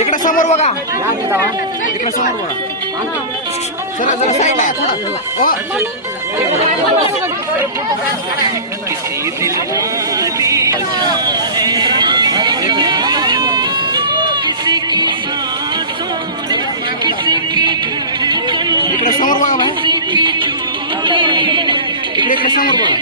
इकडे समोर बघा, इकडे समोर बघा. सर जरा साईडला या थोडा. इकडे समोर बघा भाई, इकडे समोर बघा.